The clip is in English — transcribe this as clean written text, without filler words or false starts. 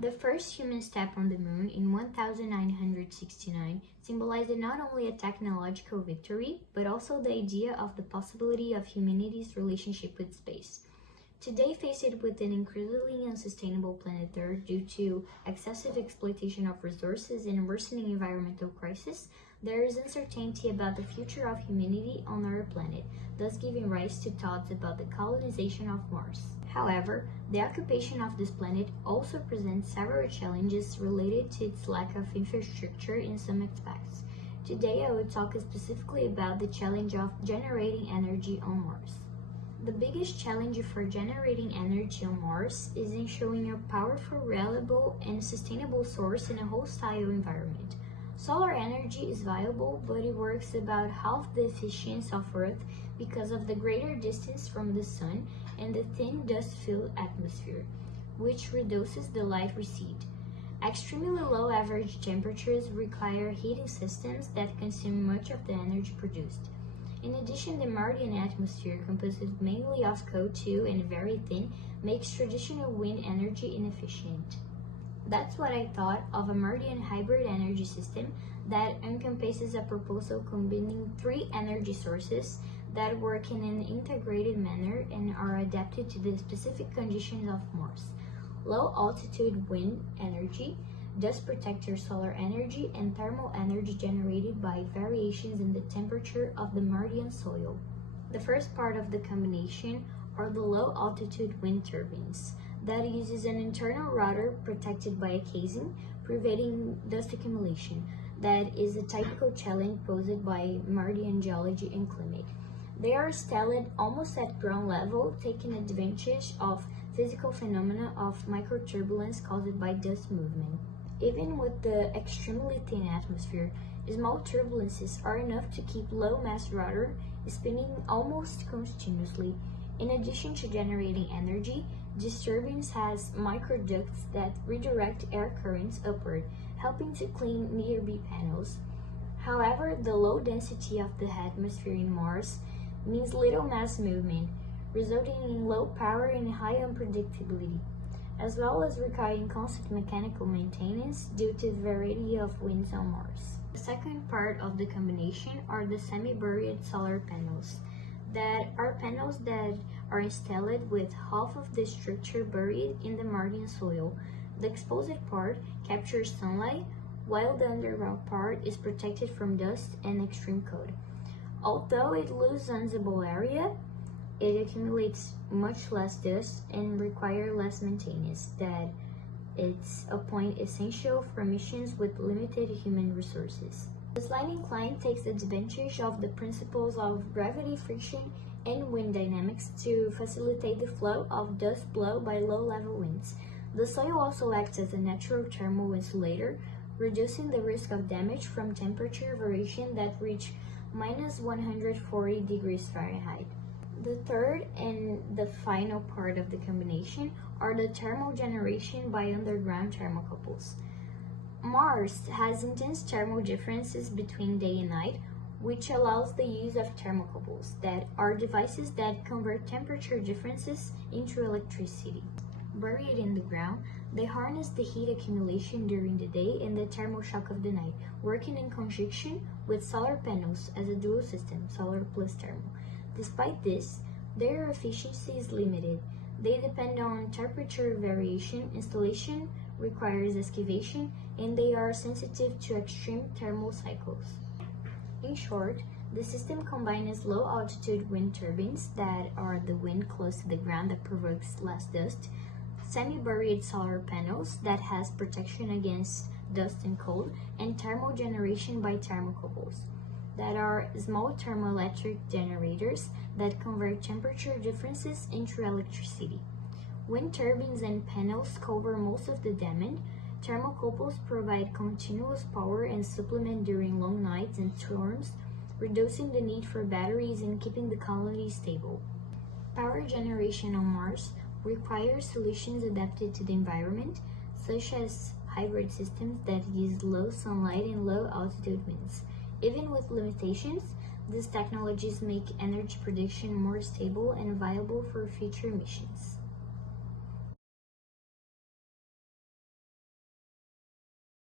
The first human step on the moon in 1969 symbolized not only a technological victory, but also the idea of the possibility of humanity's relationship with space. Today, faced with an increasingly unsustainable planet Earth due to excessive exploitation of resources and worsening environmental crisis, there is uncertainty about the future of humanity on our planet, thus giving rise to thoughts about the colonization of Mars. However, the occupation of this planet also presents several challenges related to its lack of infrastructure in some aspects. Today, I will talk specifically about the challenge of generating energy on Mars. The biggest challenge for generating energy on Mars is ensuring a powerful, reliable, and sustainable source in a hostile environment. Solar energy is viable, but it works about half the efficiency of Earth because of the greater distance from the Sun and the thin dust-filled atmosphere, which reduces the light received. Extremely low average temperatures require heating systems that consume much of the energy produced. In addition, the Martian atmosphere, composed mainly of CO2 and very thin, makes traditional wind energy inefficient. That's what I thought of a Martian hybrid energy system that encompasses a proposal combining three energy sources that work in an integrated manner and are adapted to the specific conditions of Mars: low-altitude wind energy, dust protector solar energy, and thermal energy generated by variations in the temperature of the Martian soil. The first part of the combination are the low-altitude wind turbines that uses an internal rotor protected by a casing, preventing dust accumulation. That is a typical challenge posed by Martian geology and climate. They are installed almost at ground level, taking advantage of physical phenomena of microturbulence caused by dust movement. Even with the extremely thin atmosphere, small turbulences are enough to keep low-mass rotor spinning almost continuously. In addition to generating energy, this turbine has microducts that redirect air currents upward, helping to clean nearby panels. However, the low density of the atmosphere in Mars means little mass movement, resulting in low power and high unpredictability, as well as requiring constant mechanical maintenance due to the variety of winds on Mars. The second part of the combination are the semi-buried solar panels, that are panels that are installed with half of the structure buried in the Martian soil. The exposed part captures sunlight, while the underground part is protected from dust and extreme cold. Although it loses usable area, it accumulates much less dust and requires less maintenance. That it's a point essential for missions with limited human resources. The slide incline takes advantage of the principles of gravity, friction, and wind dynamics to facilitate the flow of dust blown by low-level winds. The soil also acts as a natural thermal insulator, reducing the risk of damage from temperature variation that reach minus 140 degrees Fahrenheit. The third and the final part of the combination are the thermal generation by underground thermocouples. Mars has intense thermal differences between day and night, which allows the use of thermocouples, that are devices that convert temperature differences into electricity. Buried in the ground, they harness the heat accumulation during the day and the thermal shock of the night, working in conjunction with solar panels as a dual system, solar plus thermal. Despite this, their efficiency is limited. They depend on temperature variation, installation requires excavation, and they are sensitive to extreme thermal cycles. In short, the system combines low-altitude wind turbines, that are the wind close to the ground that provokes less dust, semi-buried solar panels that has protection against dust and cold, and thermal generation by thermocouples, that are small thermoelectric generators that convert temperature differences into electricity. Wind turbines and panels cover most of the demand. Thermocouples provide continuous power and supplement during long nights and storms, reducing the need for batteries and keeping the colony stable. Power generation on Mars requires solutions adapted to the environment, such as hybrid systems that use low sunlight and low altitude winds. Even with limitations, these technologies make energy production more stable and viable for future missions.